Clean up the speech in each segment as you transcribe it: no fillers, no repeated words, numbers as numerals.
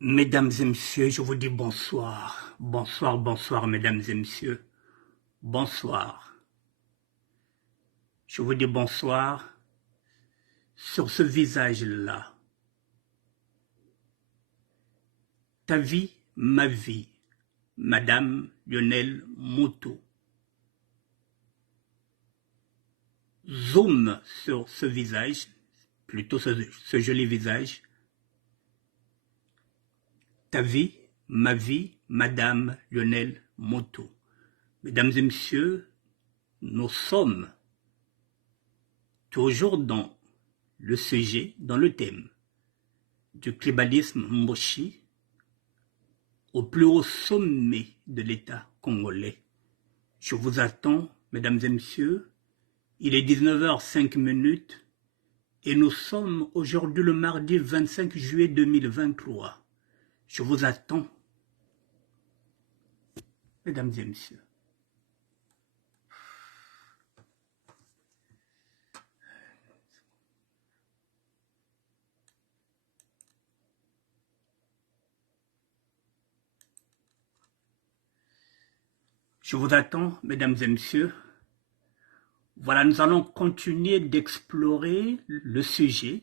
Mesdames et messieurs, je vous dis bonsoir. Bonsoir, bonsoir, mesdames et messieurs. Bonsoir. Je vous dis bonsoir sur ce visage-là. Ta vie, ma vie. Madame Lionel Moutou. Zoom sur ce visage, plutôt ce joli visage. Ta vie, ma vie, Madame Lionel Moutou. Mesdames et messieurs, nous sommes toujours dans le sujet, dans le thème du tribalisme Mboshi au plus haut sommet de l'État congolais. Je vous attends, mesdames et messieurs. Il est 19h05 et nous sommes aujourd'hui le mardi 25 juillet 2023. Je vous attends, mesdames et messieurs. Je vous attends, mesdames et messieurs. Voilà, nous allons continuer d'explorer le sujet,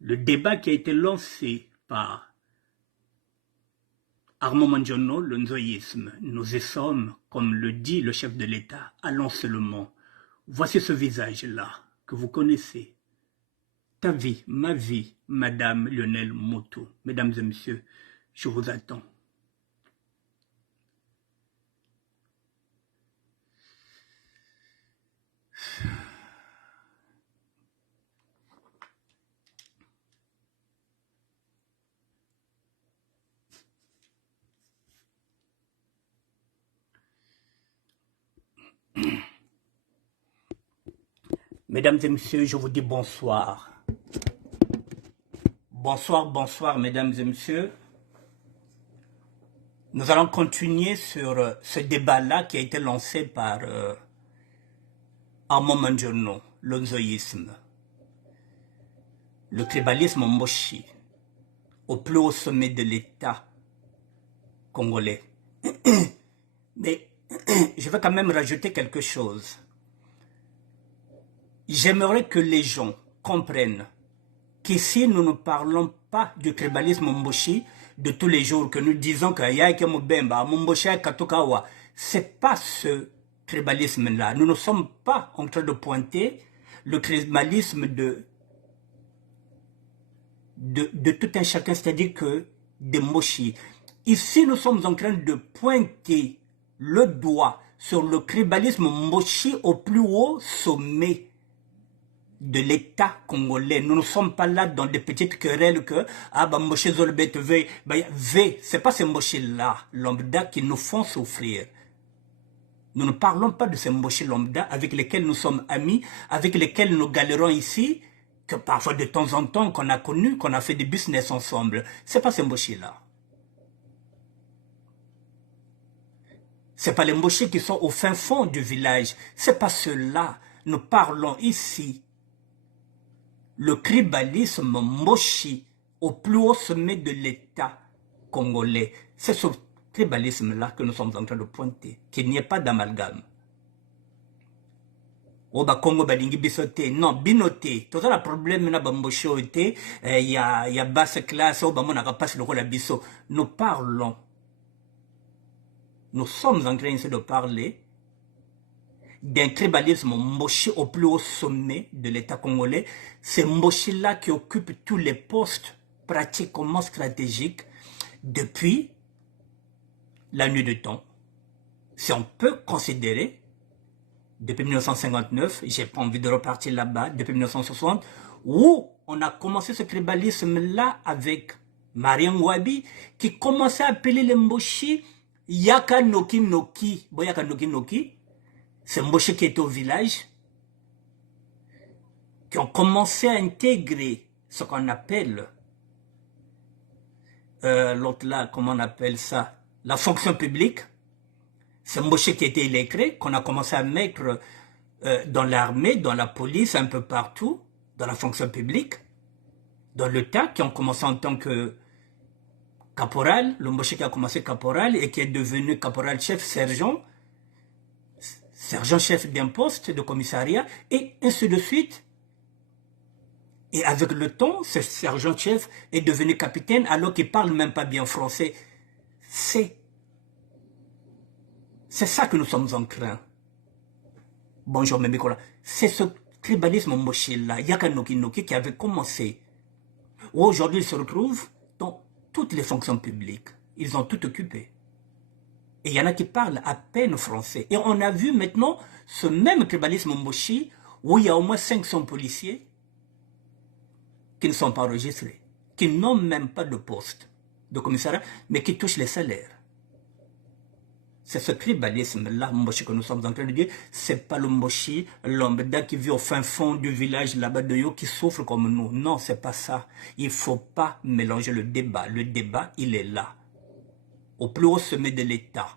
le débat qui a été lancé par Armand Mondjono, le nzoïsme. Nous y sommes, comme le dit le chef de l'État, à l'enseignement. Voici ce visage-là que vous connaissez. Ta vie, ma vie, Madame Lionel Moutou. Mesdames et messieurs, je vous attends. Mesdames et messieurs, je vous dis bonsoir. Bonsoir, bonsoir, mesdames et messieurs. Nous allons continuer sur ce débat-là qui a été lancé par Armand Mondjono, le nzoïsme, le tribalisme Mboshi, au plus haut sommet de l'État congolais. Mais je vais quand même rajouter quelque chose. J'aimerais que les gens comprennent qu'ici, nous ne parlons pas du tribalisme Mboshi de tous les jours, que nous disons que Yaike Mubemba, Mboshi Katokawa. C'est pas ce tribalisme-là. Nous ne sommes pas en train de pointer le tribalisme de tout un chacun, c'est-à-dire que des Mboshi. Ici, nous sommes en train de pointer le doigt sur le tribalisme Mboshi au plus haut sommet de l'État congolais. Nous ne sommes pas là dans des petites querelles que Mboshi Zolbet V, c'est pas ces Mboshi-là, lambda, qui nous font souffrir. Nous ne parlons pas de ces Mboshi lambda avec lesquels nous sommes amis, avec lesquels nous galérons ici, que parfois de temps en temps qu'on a connu, qu'on a fait des business ensemble. C'est pas ces Mboshi-là. C'est pas les Mboshi qui sont au fin fond du village. C'est pas ceux-là. Nous parlons ici le tribalisme Mboshi au plus haut sommet de l'État congolais. C'est ce tribalisme-là que nous sommes en train de pointer, qu'il n'y ait pas d'amalgame. Oba Congo balingi bisote, non, binote. Tout ça, le problème, na Mboshi ote, il y a basse classe, oba mona passe le la biso. Nous parlons, nous sommes en train de parler d'un tribalisme Mboshi au plus haut sommet de l'État congolais. C'est Mboshi-là qui occupe tous les postes pratiquement stratégiques depuis la nuit de temps. Si on peut considérer, depuis 1959, j'ai pas envie de repartir là-bas, depuis 1960, où on a commencé ce tribalisme-là avec Marien Wabi, qui commençait à appeler les Mboshi Yaka Noki Noki. Bon, Yaka Noki Noki, c'est Mboshi qui est au village, qui ont commencé à intégrer ce qu'on appelle, l'autre là, comment on appelle ça, la fonction publique. C'est Mboshi qui était illettré, qu'on a commencé à mettre dans l'armée, dans la police, un peu partout, dans la fonction publique, dans l'État, qui ont commencé en tant que caporal, le Mboshi qui a commencé caporal et qui est devenu caporal-chef, sergent-chef d'un poste de commissariat, et ainsi de suite. Et avec le temps, ce sergent-chef est devenu capitaine alors qu'il ne parle même pas bien français. C'est ça que nous sommes en train. Bonjour, Mémikola. C'est ce tribalisme Mboshi-là, Yakanoki Noki, qui avait commencé. Aujourd'hui, ils se retrouvent dans toutes les fonctions publiques. Ils ont tout occupé. Et il y en a qui parlent à peine français. Et on a vu maintenant ce même tribalisme Mboshi, où il y a au moins 500 policiers qui ne sont pas enregistrés, qui n'ont même pas de poste de commissariat, mais qui touchent les salaires. C'est ce tribalisme-là, Mboshi, que nous sommes en train de dire. C'est pas le Mboshi, lambda qui vit au fin fond du village là-bas de Yo, qui souffre comme nous. Non, c'est pas ça. Il faut pas mélanger le débat. Le débat, il est là. Au plus haut sommet de l'État.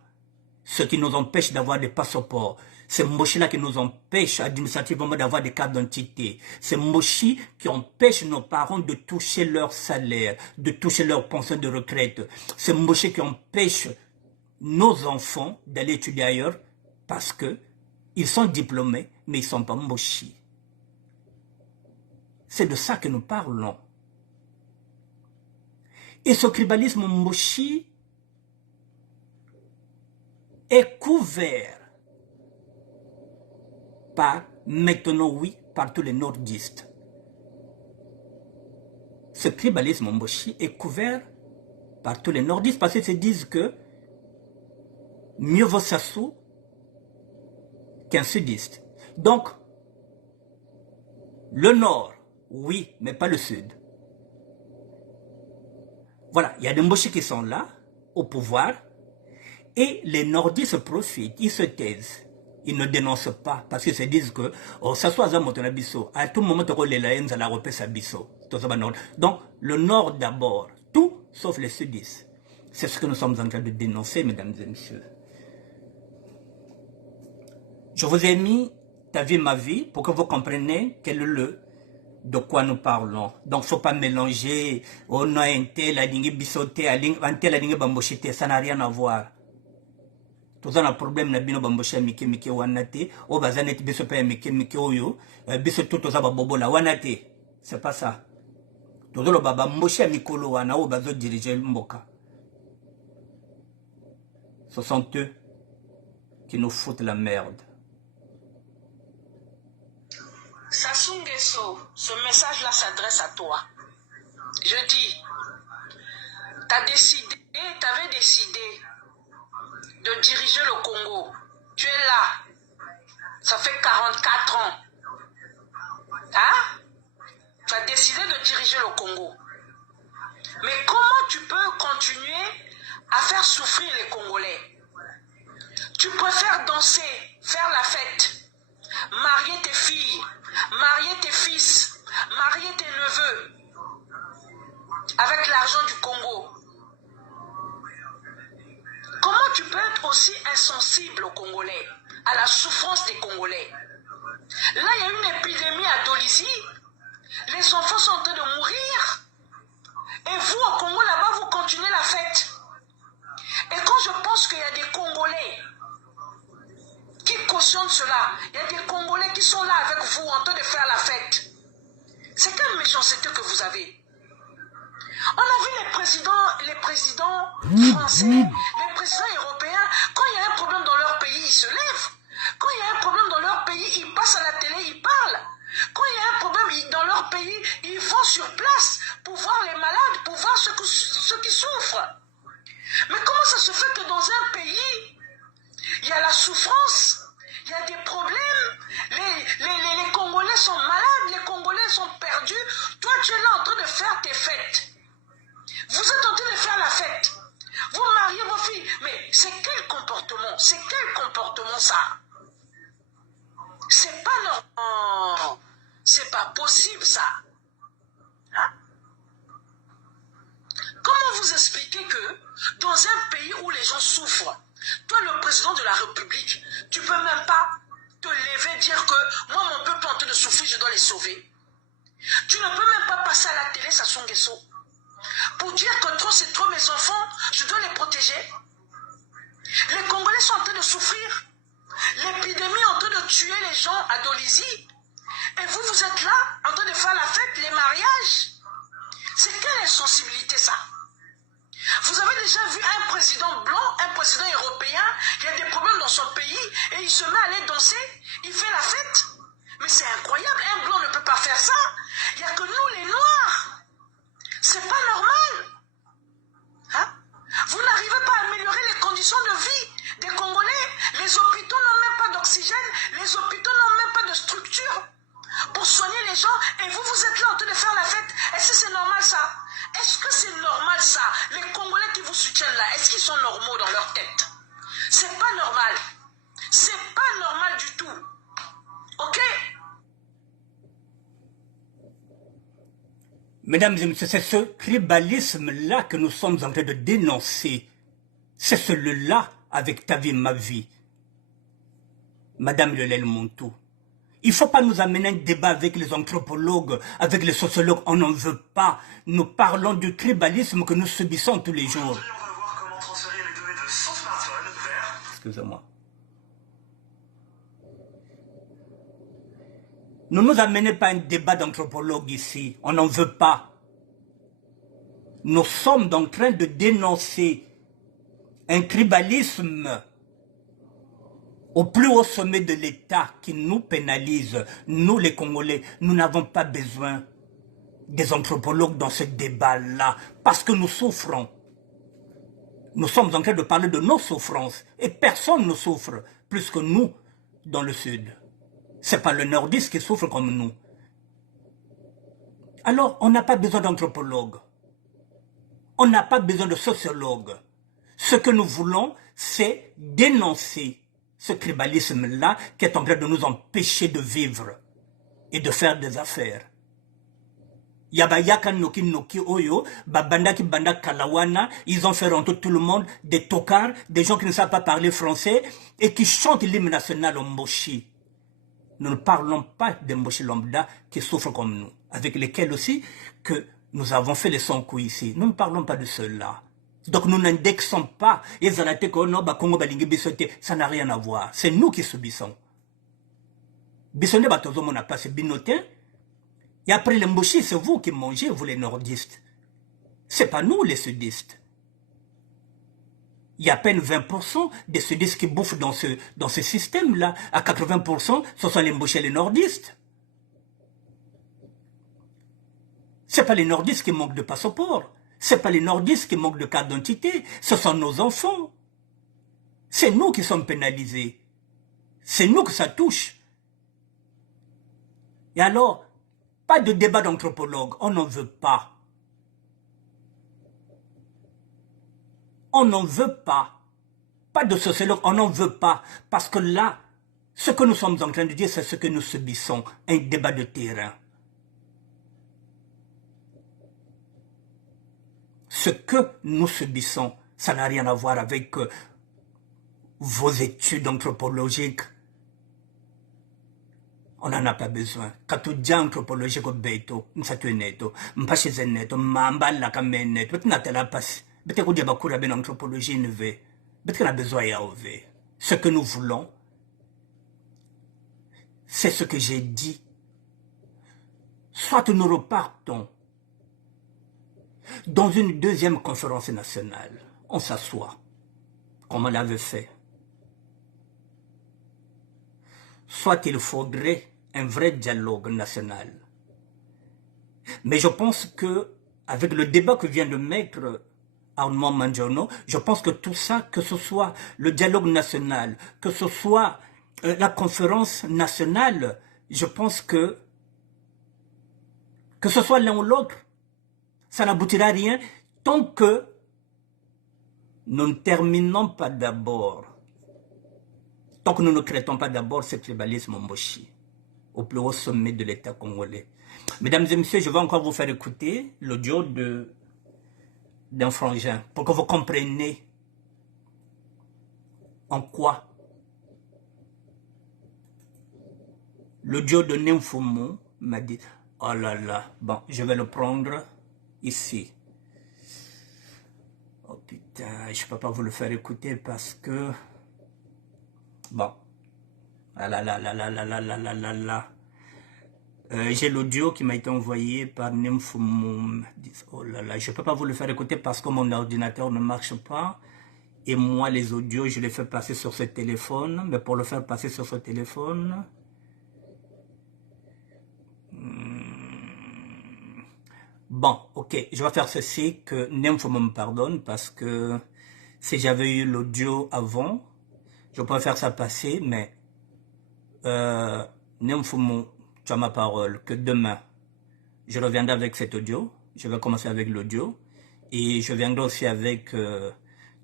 Ce qui nous empêche d'avoir des passeports. C'est Mboshi-là qui nous empêche administrativement d'avoir des cartes d'identité. C'est Mboshi qui empêche nos parents de toucher leur salaire, de toucher leur pension de retraite. C'est Mboshi qui empêche nos enfants d'aller étudier ailleurs parce que ils sont diplômés, mais ils ne sont pas Mboshi. C'est de ça que nous parlons. Et ce tribalisme Mboshi est couvert par, maintenant oui, par tous les nordistes. Ce tribalisme Mboshi est couvert par tous les nordistes parce qu'ils se disent que mieux vaut Sassou qu'un sudiste. Donc, le nord, oui, mais pas le sud. Voilà, il y a des Mboshi qui sont là, au pouvoir, et les nordistes profitent, ils se taisent. Ils ne dénoncent pas parce qu'ils se disent que oh, ça soit à tout moment, donc, le nord d'abord, tout sauf les sudistes. C'est ce que nous sommes en train de dénoncer, mesdames et messieurs. Je vous ai mis ta vie, ma vie, pour que vous compreniez quel est de quoi nous parlons. Donc, il ne faut pas mélanger, oh non, un tel a dingue bissoté, un tel a dingue bambochité, ça n'a rien à voir. Tout ça, un problème, n'a bino bamboché, mike wanate, oh bazanet bissope, mike oyo, bissoto, tout ça, babobola, wanate. C'est pas ça. Tout ça, le baba mboché, mikolo, wana, oh bazo diriger le mboka. Ce sont eux qui nous foutent la merde. Sassou Nguesso, ce message-là s'adresse à toi. Je dis, t'avais décidé de diriger le Congo. Tu es là. Ça fait 44 ans. Hein? Tu as décidé de diriger le Congo. Mais comment tu peux continuer à faire souffrir les Congolais? Tu préfères danser, faire la fête, marier tes filles, marier tes fils, marier tes neveux avec l'argent du Congo. Comment tu peux être aussi insensible aux Congolais, à la souffrance des Congolais? Là, il y a une épidémie à Dolisie. Les enfants sont en train de mourir. Et vous, au Congo, là-bas, vous continuez la fête. Et quand je pense qu'il y a des Congolais qui cautionnent cela, il y a des Congolais qui sont là avec vous en train de faire la fête. C'est quelle méchanceté que vous avez? On a vu les présidents français, les présidents européens, quand il y a un problème dans leur pays, ils se lèvent. Quand il y a un problème dans leur pays, ils passent à la télé, ils parlent. Quand il y a un problème dans leur pays, ils vont sur place pour voir les malades, pour voir ceux qui souffrent. Mais comment ça se fait que dans un pays, il y a la souffrance, il y a des problèmes, les Congolais sont malades, les Congolais sont perdus. Toi, tu es là en train de faire tes fêtes. Vous êtes en train de faire la fête. Vous mariez vos filles. Mais c'est quel comportement? C'est quel comportement ça? C'est pas normal. C'est pas possible ça. Hein? Comment vous expliquez que dans un pays où les gens souffrent, toi le président de la République, tu peux même pas te lever et dire que moi mon peuple est en train de souffrir, je dois les sauver. Tu ne peux même pas passer à la télé, Sassou Nguesso. pour dire que trop c'est trop, mes enfants, je dois les protéger. Les Congolais sont en train de souffrir. L'épidémie est en train de tuer les gens à Dolisie. Et vous, vous êtes là, en train de faire la fête, les mariages. C'est quelle insensibilité, ça? Vous avez déjà vu un président blanc, un président européen, il y a des problèmes dans son pays, et il se met à aller danser, il fait la fête. Mais c'est incroyable, un blanc ne peut pas faire ça. Il n'y a que nous, les noirs. C'est pas normal. Hein? Vous n'arrivez pas à améliorer les conditions de vie des Congolais. Les hôpitaux n'ont même pas d'oxygène, les hôpitaux n'ont même pas de structure pour soigner les gens, et vous, vous êtes là en train de faire la fête. Est-ce que c'est normal, ça? Est-ce que c'est normal, ça? Les Congolais qui vous soutiennent là, est-ce qu'ils sont normaux dans leur tête? C'est pas normal. C'est pas normal du tout. Ok? Mesdames et messieurs, c'est ce tribalisme-là que nous sommes en train de dénoncer. C'est celui-là avec ta vie, ma vie. Madame Lelel Montou. Il ne faut pas nous amener un débat avec les anthropologues, avec les sociologues, on n'en veut pas. Nous parlons du tribalisme que nous subissons tous les jours. Aujourd'hui, on va voir comment transférer les données de son smartphone vers... Excusez-moi. Ne nous amenez pas un débat d'anthropologue ici, on n'en veut pas. Nous sommes en train de dénoncer un tribalisme au plus haut sommet de l'État qui nous pénalise. Nous les Congolais, nous n'avons pas besoin des anthropologues dans ce débat-là, parce que nous souffrons. Nous sommes en train de parler de nos souffrances, et personne ne souffre plus que nous dans le Sud. Ce n'est pas le nordiste qui souffre comme nous. Alors, on n'a pas besoin d'anthropologues. On n'a pas besoin de sociologues. Ce que nous voulons, c'est dénoncer ce tribalisme-là qui est en train de nous empêcher de vivre et de faire des affaires. Yabayaka Noki Noki Oyo, Babandaki Banda Kalawana, ils ont fait rentrer tout le monde, des tocards, des gens qui ne savent pas parler français et qui chantent l'hymne national au Mboshi. Nous ne parlons pas des Mboshi lambda qui souffrent comme nous, avec lesquels aussi que nous avons fait les 100 coups ici. Nous ne parlons pas de cela. Donc nous n'indexons pas. Ça n'a rien à voir. C'est nous qui subissons. Bissonne Batozomo n'a pas ce binotin. Et après les Mboshi, c'est vous qui mangez, vous les nordistes. C'est pas nous les sudistes. Il y a à peine 20% des sudistes qui bouffent dans ce système-là. À 80%, ce sont les Mboshi et les nordistes. C'est pas les nordistes qui manquent de passeport. C'est pas les nordistes qui manquent de carte d'identité. Ce sont nos enfants. C'est nous qui sommes pénalisés. C'est nous que ça touche. Et alors, pas de débat d'anthropologue. On n'en veut pas. On n'en veut pas. Pas de sociologue, on n'en veut pas. Parce que là, ce que nous sommes en train de dire, c'est ce que nous subissons. Un débat de terrain. Ce que nous subissons, ça n'a rien à voir avec vos études anthropologiques. On n'en a pas besoin. Katuja anthropologique au beto, nsatueneto, mpashizeneto, mambala kameneto, betinatela pasi, bete kudia bakura ben anthropologie neve, bete na besoin ya ove. Ce que nous voulons, c'est ce que j'ai dit. Soit nous repartons dans une deuxième conférence nationale, on s'assoit, comme on l'avait fait. Soit il faudrait un vrai dialogue national. Mais je pense que, avec le débat que vient de mettre Armand Mangiano, je pense que tout ça, que ce soit le dialogue national, que ce soit la conférence nationale, je pense que ce soit l'un ou l'autre, ça n'aboutira à rien tant que nous ne terminons pas d'abord, tant que nous ne traitons pas d'abord ce tribalisme Mboshi au plus haut sommet de l'État congolais. Mesdames et messieurs, je vais encore vous faire écouter l'audio d'un frangin pour que vous compreniez en quoi l'audio de Nymphomo m'a dit, oh là là, bon, je vais le prendre ici. Je ne peux pas vous le faire écouter parce que... Bon. Ah là là là là là là là là là là. J'ai l'audio qui m'a été envoyé par Nymphomum. Oh là là, je ne peux pas vous le faire écouter parce que mon ordinateur ne marche pas. Et moi, les audios, je les fais passer sur ce téléphone. Mais pour le faire passer sur ce téléphone... Bon, ok, je vais faire ceci, que Nymphomum me pardonne, parce que si j'avais eu l'audio avant, je pourrais faire ça passer, mais Nymphomum, tu as ma parole, que demain, je reviendrai avec cet audio, je vais commencer avec l'audio, et je viendrai aussi avec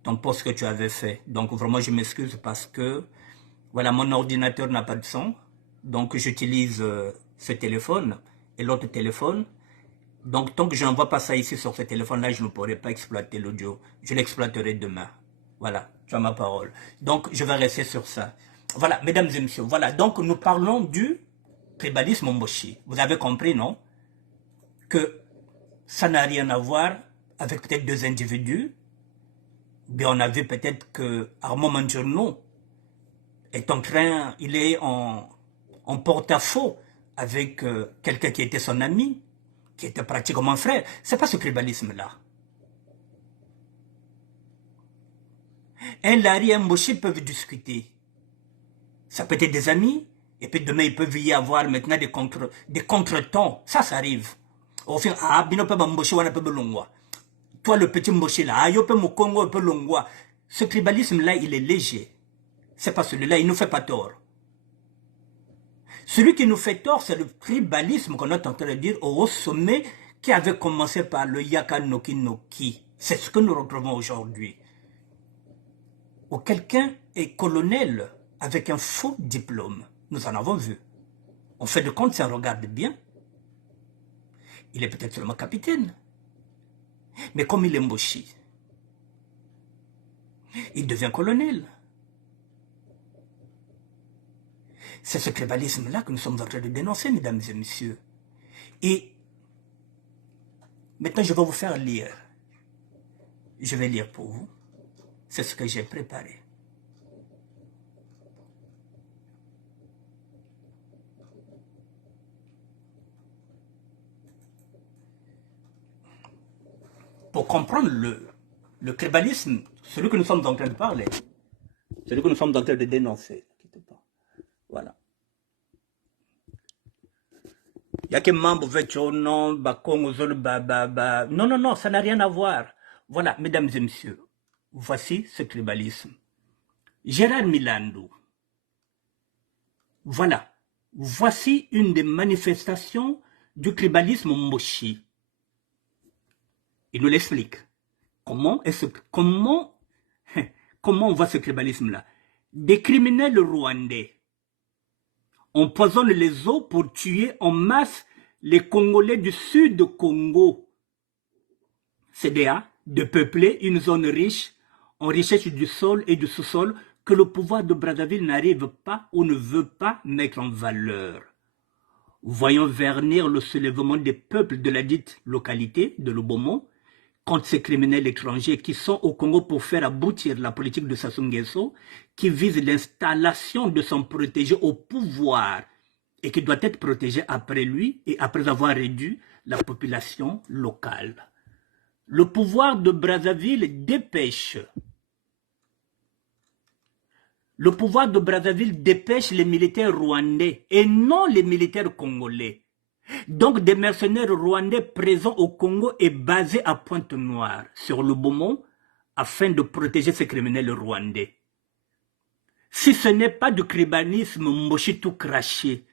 ton post que tu avais fait. Donc vraiment, je m'excuse parce que, voilà, mon ordinateur n'a pas de son, donc j'utilise ce téléphone et l'autre téléphone. Donc, tant que je n'envoie pas ça ici sur ce téléphone-là, je ne pourrai pas exploiter l'audio. Je l'exploiterai demain. Voilà, tu as ma parole. Donc, je vais rester sur ça. Voilà, mesdames et messieurs, voilà. Donc, nous parlons du tribalisme Mboshi. Vous avez compris, non? Que ça n'a rien à voir avec peut-être deux individus. Bien, on a vu peut-être que Armand Manjourno est en train, il est en porte-à-faux avec quelqu'un qui était son ami, qui était pratiquement frère. C'est pas ce tribalisme-là. Un Larry et un Mboshi peuvent discuter. Ça peut être des amis, et puis demain il peut y avoir maintenant des contretemps. Ça arrive. Au final, ah, bino pe Mboshi wana pe belongwa. Toi le petit Mboshi là, yo pe Mokongo pe longwa. Ce tribalisme-là, il est léger. C'est pas celui-là, il nous fait pas tort. Celui qui nous fait tort, c'est le tribalisme qu'on est en train de dire au sommet qui avait commencé par le Yaka Noki Noki. C'est ce que nous retrouvons aujourd'hui. Où quelqu'un est colonel avec un faux diplôme. Nous en avons vu. On fait de compte, si on regarde bien. Il est peut-être seulement capitaine. Mais comme il est Mboshi, il devient colonel. C'est ce tribalisme-là que nous sommes en train de dénoncer, mesdames et messieurs. Et maintenant, je vais vous faire lire. Je vais lire pour vous. C'est ce que j'ai préparé. Pour comprendre le tribalisme, celui que nous sommes en train de parler, celui que nous sommes en train de dénoncer. Voilà. Il y a que membre non, non, ça n'a rien à voir. Voilà, mesdames et messieurs, voici ce tribalisme. Gérard Milandou. Voilà, voici une des manifestations du tribalisme Mboshi. Il nous l'explique. Comment on voit ce tribalisme-là? Des criminels rwandais empoisonnent les eaux pour tuer en masse les Congolais du sud du Congo. CDA, de peupler une zone riche en richesse du sol et du sous-sol que le pouvoir de Brazzaville n'arrive pas ou ne veut pas mettre en valeur. Voyons vernir le soulèvement des peuples de la dite localité de Lubombo contre ces criminels étrangers qui sont au Congo pour faire aboutir la politique de Sassou Nguesso, qui vise l'installation de son protégé au pouvoir et qui doit être protégé après lui et après avoir réduit la population locale. Le pouvoir de Brazzaville dépêche. Le pouvoir de Brazzaville dépêche les militaires rwandais et non les militaires congolais. Donc des mercenaires rwandais présents au Congo et basés à Pointe-Noire, sur le Beaumont, afin de protéger ces criminels rwandais. Si ce n'est pas du tribalisme Mboshi tout craché,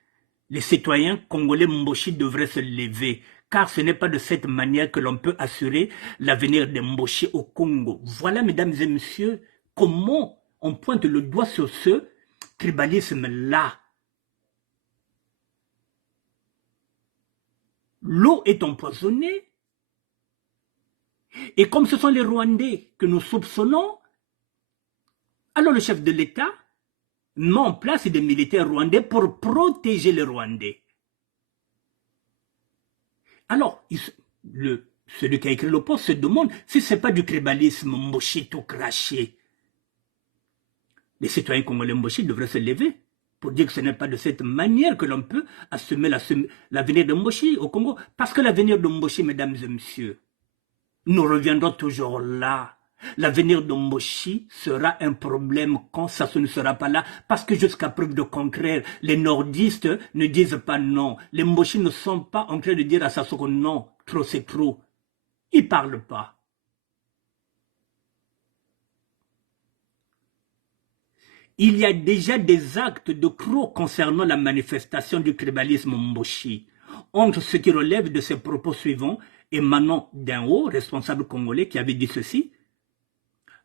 les citoyens congolais Mboshi devraient se lever, car ce n'est pas de cette manière que l'on peut assurer l'avenir des Mboshi au Congo. Voilà, mesdames et messieurs, comment on pointe le doigt sur ce tribalisme-là. L'eau est empoisonnée. Et comme ce sont les Rwandais que nous soupçonnons, alors le chef de l'État met en place des militaires rwandais pour protéger les Rwandais. Alors, Celui qui a écrit le poste se demande si ce n'est pas du tribalisme Mboshi tout craché. Les citoyens congolais Mboshi devraient se lever pour dire que ce n'est pas de cette manière que l'on peut assumer l'avenir de Mboshi au Congo. Parce que l'avenir de Mboshi, mesdames et messieurs, nous reviendrons toujours là. L'avenir de Mboshi sera un problème quand Sassou ne sera pas là, parce que jusqu'à preuve de contraire, les nordistes ne disent pas non. Les Mboshi ne sont pas en train de dire à Sassou que non, trop c'est trop. Ils ne parlent pas. Il y a déjà des actes de crocs concernant la manifestation du tribalisme Mboshi. Entre ce qui relève de ces propos suivants, émanant d'un haut responsable congolais qui avait dit ceci: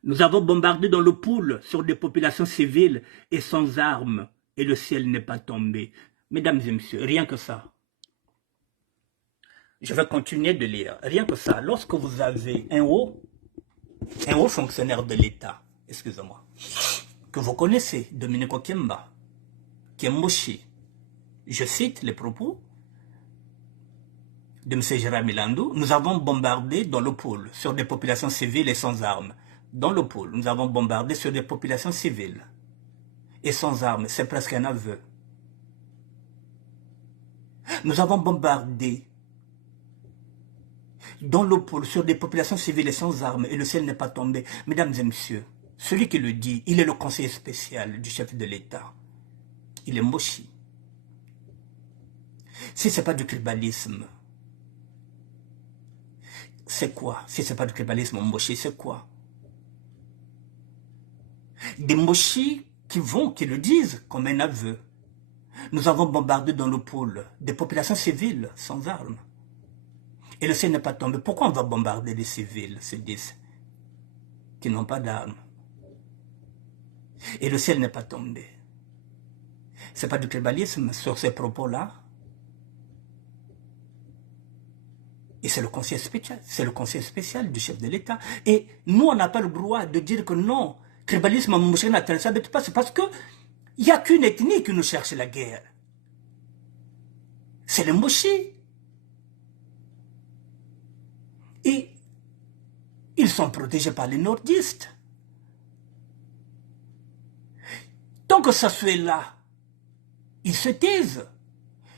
nous avons bombardé dans le Poul sur des populations civiles et sans armes, et le ciel n'est pas tombé. Mesdames et messieurs, rien que ça. Je vais continuer de lire. Rien que ça. Lorsque vous avez un haut fonctionnaire de l'État, excusez-moi, que vous connaissez, Dominique Okemba, qui est Mboshi, je cite les propos de M. Gérard Milandou, nous avons bombardé dans le Poul sur des populations civiles et sans armes. Dans le Poul, nous avons bombardé sur des populations civiles et sans armes. C'est presque un aveu. Nous avons bombardé dans le Poul sur des populations civiles et sans armes et le ciel n'est pas tombé. Mesdames et messieurs, celui qui le dit, il est le conseiller spécial du chef de l'État. Il est Mboshi. Si ce n'est pas du tribalisme, c'est quoi? Si ce n'est pas du tribalisme Mboshi, c'est quoi? Des Mboshi qui le disent comme un aveu. Nous avons bombardé dans le Poul des populations civiles sans armes. Et le ciel n'est pas tombé. Pourquoi on va bombarder les civils, se disent, qui n'ont pas d'armes? Et le ciel n'est pas tombé. Ce n'est pas du tribalisme sur ces propos-là. Et c'est le conseil spécial. C'est le conseil spécial du chef de l'État. Et nous, on n'a pas le droit de dire que non, tribalisme, Mboshi n'intéresse pas. C'est parce qu'il n'y a qu'une ethnie qui nous cherche la guerre. C'est les Mboshi. Et ils sont protégés par les nordistes. Tant que Sassou est là, ils se taisent.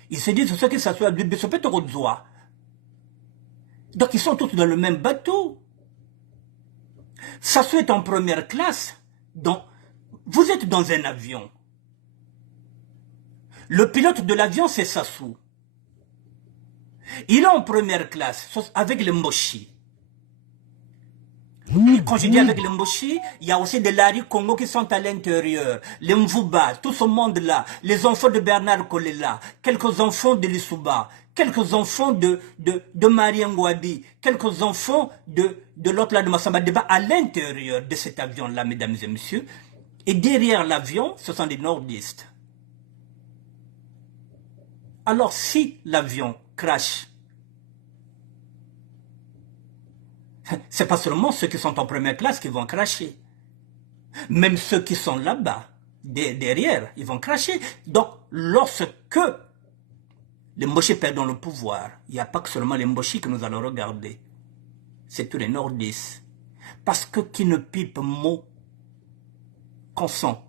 Ils se disent ce que Sassou a dit, donc ils sont tous dans le même bateau. Sassou est en première classe. Donc, vous êtes dans un avion. Le pilote de l'avion, c'est Sassou. Il est en première classe avec les Mboshi. Et quand je dis avec les Mboshi, il y a aussi des Lari Congo qui sont à l'intérieur, les Mvuba, tout ce monde-là, les enfants de Bernard Kolela, quelques enfants de Lissouba, quelques enfants de Marie Ngouabi, quelques enfants de l'autre là de Massamba Deba à l'intérieur de cet avion-là, mesdames et messieurs. Et derrière l'avion, ce sont des nordistes. Alors si l'avion crash, c'est pas seulement ceux qui sont en première classe qui vont cracher. Même ceux qui sont là-bas, derrière, ils vont cracher. Donc, lorsque les Mboshi perdent le pouvoir, il n'y a pas que seulement les Mboshi que nous allons regarder. C'est tous les nordistes. Parce que qui ne pipe mot consent.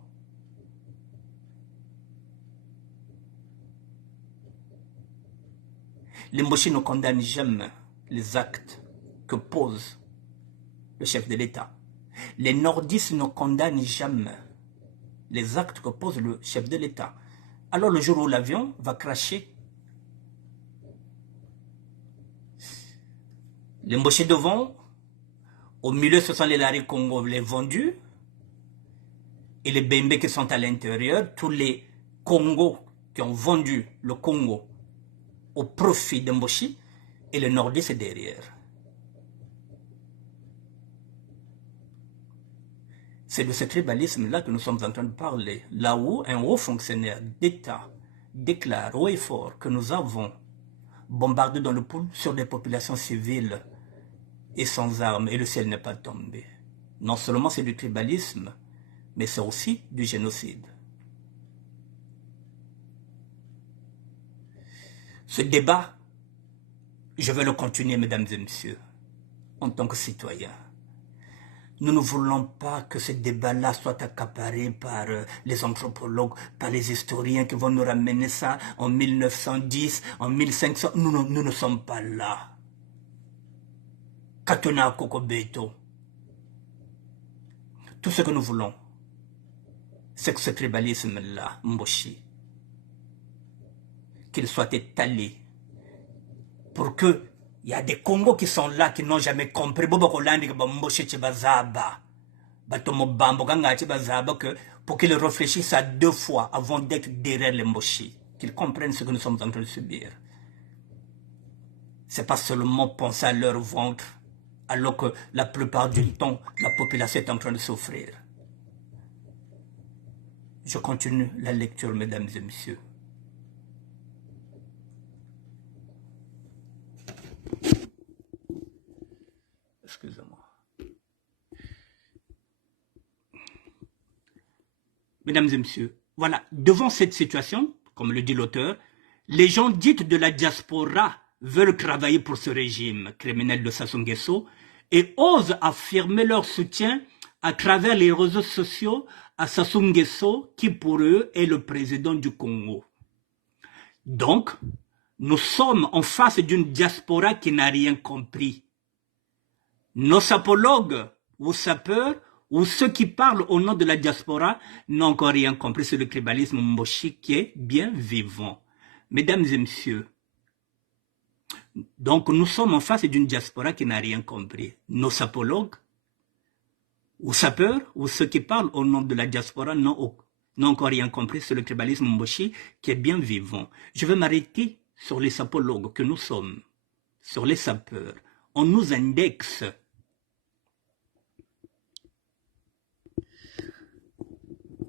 Les Mboshi ne condamnent jamais les actes que pose le chef de l'État. Les nordistes ne condamnent jamais les actes que pose le chef de l'État. Alors le jour où l'avion va cracher, les Mboshi devant, au milieu ce sont les Lari Congo, les vendus, et les Bembe qui sont à l'intérieur, tous les Congos qui ont vendu le Congo au profit de Mboshi, et les nordistes derrière. C'est de ce tribalisme-là que nous sommes en train de parler. Là où un haut fonctionnaire d'État déclare haut et fort que nous avons bombardé dans le Poul sur des populations civiles et sans armes, et le ciel n'est pas tombé. Non seulement c'est du tribalisme, mais c'est aussi du génocide. Ce débat, je vais le continuer, mesdames et messieurs. en tant que citoyens. Nous ne voulons pas que ce débat-là soit accaparé par les anthropologues, par les historiens qui vont nous ramener ça en 1910, en 1500. Nous ne sommes pas là. Katona Kokobeto. Tout ce que nous voulons, c'est que ce tribalisme-là, Mboshi, qu'il soit étalé pour que il y a des Congos qui sont là, qui n'ont jamais compris. Pour qu'ils réfléchissent à 2 fois avant d'être derrière les Mboshi. Qu'ils comprennent ce que nous sommes en train de subir. C'est pas seulement penser à leur ventre, alors que la plupart du temps, la population est en train de souffrir. Je continue la lecture, mesdames et messieurs. Excusez-moi. Mesdames et messieurs, voilà, devant cette situation, comme le dit l'auteur, les gens dits de la diaspora veulent travailler pour ce régime criminel de Sassou Nguesso et osent affirmer leur soutien à travers les réseaux sociaux à Sassou Nguesso, qui pour eux est le président du Congo. Donc, nous sommes en face d'une diaspora qui n'a rien compris. Nos sapologues ou sapeurs ou ceux qui parlent au nom de la diaspora n'ont encore rien compris sur le tribalisme Mboshi qui est bien vivant. Mesdames et messieurs, donc nous sommes en face d'une diaspora qui n'a rien compris. Nos sapologues ou sapeurs ou ceux qui parlent au nom de la diaspora n'ont encore rien compris sur le tribalisme Mboshi qui est bien vivant. Je vais m'arrêter sur les sapologues que nous sommes, sur les sapeurs. On nous indexe.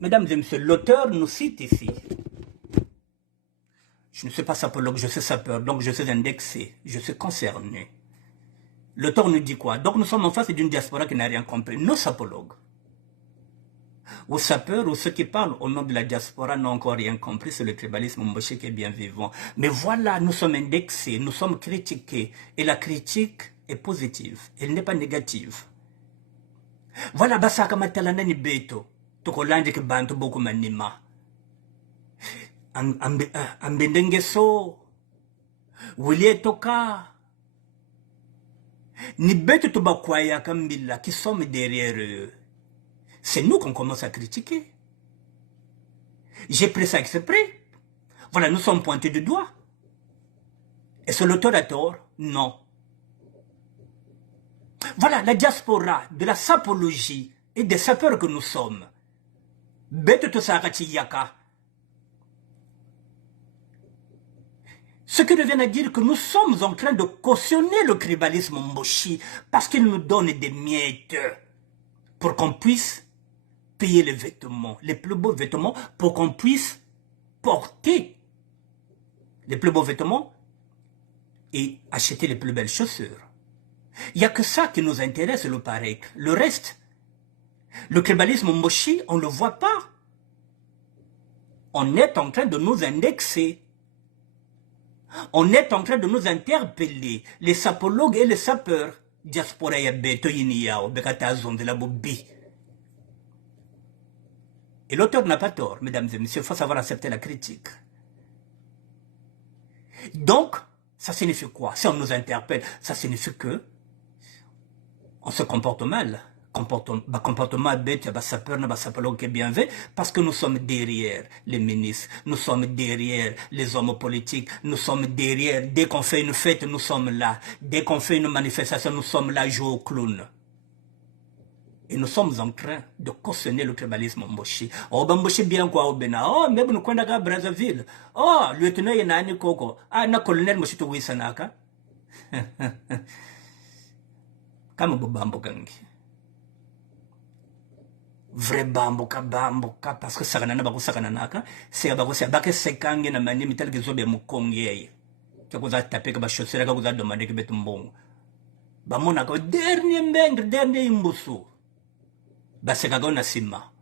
Mesdames et messieurs, l'auteur nous cite ici. Je ne suis pas sapologue, je suis sapeur, donc je suis indexé, je suis concerné. L'auteur nous dit quoi? Donc nous sommes en face d'une diaspora qui n'a rien compris. Nos sapologues, ou sapeurs, ou ceux qui parlent au nom de la diaspora n'ont encore rien compris sur le tribalisme Mboshi qui est bien vivant. Mais voilà, nous sommes indexés, nous sommes critiqués. Et la critique est positive, elle n'est pas négative. Voilà, basaka matalana ni beto. Tokolande ke bantu boku manima. Ambendengeso. Wulie toka. Ni beto tobakwaya kambila qui sommes derrière eux. C'est nous qu'on commence à critiquer. J'ai pris ça exprès. Voilà, nous sommes pointés du doigt. Est-ce que l'auteur a tort? Non. Voilà, la diaspora de la sapologie et des sapeurs que nous sommes. Ce qui revient à dire que nous sommes en train de cautionner le tribalisme Mboshi parce qu'il nous donne des miettes pour qu'on puisse payer les vêtements, les plus beaux vêtements, pour qu'on puisse porter les plus beaux vêtements et acheter les plus belles chaussures. Il n'y a que ça qui nous intéresse, le pareil. Le reste, le tribalisme Mboshi, on ne le voit pas. On est en train de nous indexer. On est en train de nous interpeller. Les sapologues et les sapeurs. Diaspora ya beto yiniya obekata de la bobi. Et l'auteur n'a pas tort, mesdames et messieurs, il faut savoir accepter la critique. Donc, ça signifie quoi? Si on nous interpelle, ça signifie que on se comporte mal. Comportement bête, sapeur, sapologue qui est bien fait, parce que nous sommes derrière les ministres, nous sommes derrière les hommes politiques, nous sommes derrière, dès qu'on fait une fête, nous sommes là. Dès qu'on fait une manifestation, nous sommes là, jouer au clown. Et nous sommes en train de cautionner le tribalisme Mboshi. Oh, Mboshi bien quoi, au Bénin. Oh, mais nous connaissons à Brazzaville. Oh, lieutenant Yanani Koko. Ah, na colonel Mboshi to Wissanaka. Comme Bambo Gangi. Vrai bamboka, parce que Saranana Bako Saranaka, c'est Bako Sabaka Sekangi na mani mitel que zobe mukongye. Que vous avez tapé que Bachosera que vous avez demandé que Betumbon. Bamonako, dernier mengre, dernier imbusu. Basegagona Sima.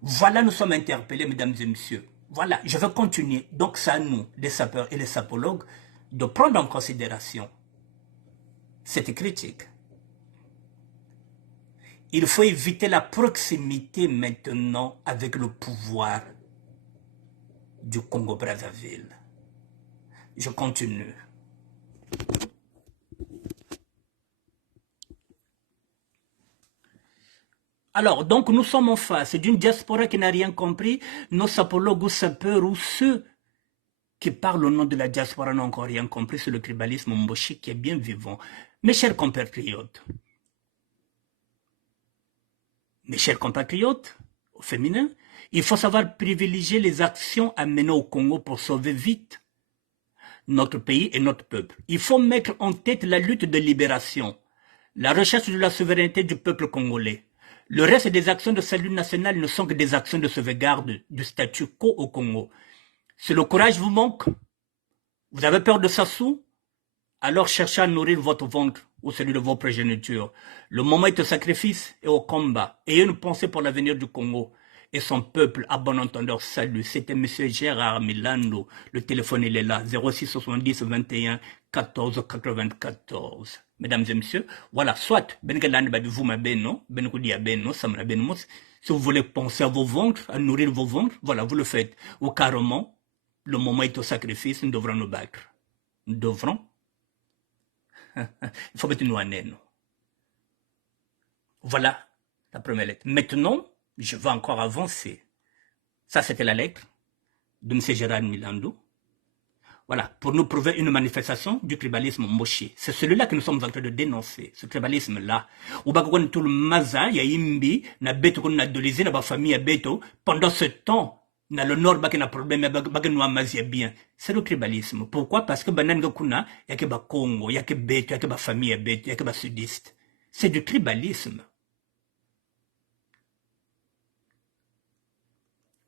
Voilà, nous sommes interpellés, mesdames et messieurs. Voilà, je vais continuer. Donc, c'est à nous, les sapeurs et les sapologues, de prendre en considération cette critique. Il faut éviter la proximité maintenant avec le pouvoir du Congo-Brazzaville. Je continue. Alors, donc, nous sommes en face d'une diaspora qui n'a rien compris. Nos sapologues ou sapeurs ou ceux qui parlent au nom de la diaspora n'ont encore rien compris. C'est le tribalisme mboshi qui est bien vivant. Mes chers compatriotes, au féminin, il faut savoir privilégier les actions à mener au Congo pour sauver vite notre pays et notre peuple. Il faut mettre en tête la lutte de libération, la recherche de la souveraineté du peuple congolais. Le reste des actions de salut national ne sont que des actions de sauvegarde du statu quo au Congo. Si le courage vous manque, vous avez peur de Sassou, alors cherchez à nourrir votre ventre ou celui de vos progénitures. Le moment est au sacrifice et au combat. Ayez une pensée pour l'avenir du Congo et son peuple. À bon entendeur, salut. C'était M. Gérard Milando. Le téléphone, il est là. 06 70 21 14 94. Mesdames et messieurs, voilà. Soit, si vous voulez penser à vos ventres, à nourrir vos ventres, voilà, vous le faites. Ou carrément, le moment est au sacrifice, nous devrons nous battre. Nous devrons. Il faut mettre nous en haine. Voilà la première lettre. Maintenant, je vais encore avancer. Ça, c'était la lettre de M. Gérard Milando. Voilà, pour nous prouver une manifestation du tribalisme moché. C'est celui-là que nous sommes en train de dénoncer, ce tribalisme-là. Ou tout le maza, ya imbi, na beto na dolizé, na ba famille ya beto, pendant ce temps, na le nord ba na problème, ba nous amazie bien. C'est le tribalisme. Pourquoi? Parce que bananga kuna, ya ke ba Congo, ya ke beto, ya ke ba famille ya beto, ya ke ba sudiste. C'est du tribalisme.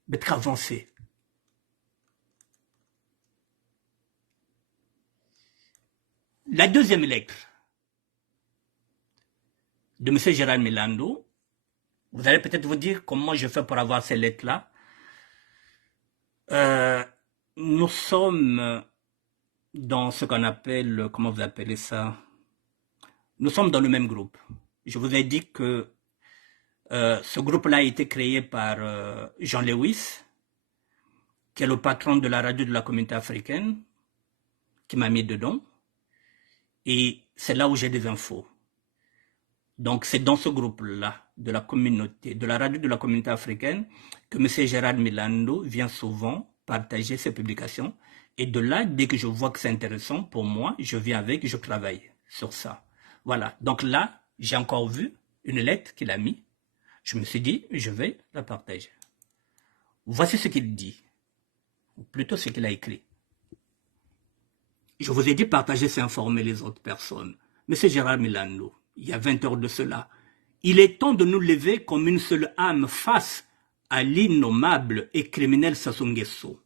D'être avancé. La deuxième lettre de M. Gérard Milando, vous allez peut-être vous dire comment je fais pour avoir ces lettres-là. Nous sommes dans ce qu'on appelle, comment vous appelez ça? Nous sommes dans le même groupe. Je vous ai dit que ce groupe-là a été créé par Jean Lewis, qui est le patron de la radio de la communauté africaine, qui m'a mis dedans. Et c'est là où j'ai des infos. Donc c'est dans ce groupe-là, de la communauté, de la radio de la communauté africaine, que M. Gérard Milando vient souvent partager ses publications. Et de là, dès que je vois que c'est intéressant pour moi, je viens avec, je travaille sur ça. Voilà. Donc là, j'ai encore vu une lettre qu'il a mis. Je me suis dit, je vais la partager. Voici ce qu'il dit, ou plutôt ce qu'il a écrit. Je vous ai dit partager, c'est informer les autres personnes. Monsieur Gérard Milando, il y a 20 heures de cela, il est temps de nous lever comme une seule âme face à l'innommable et criminel Sassou Nguesso.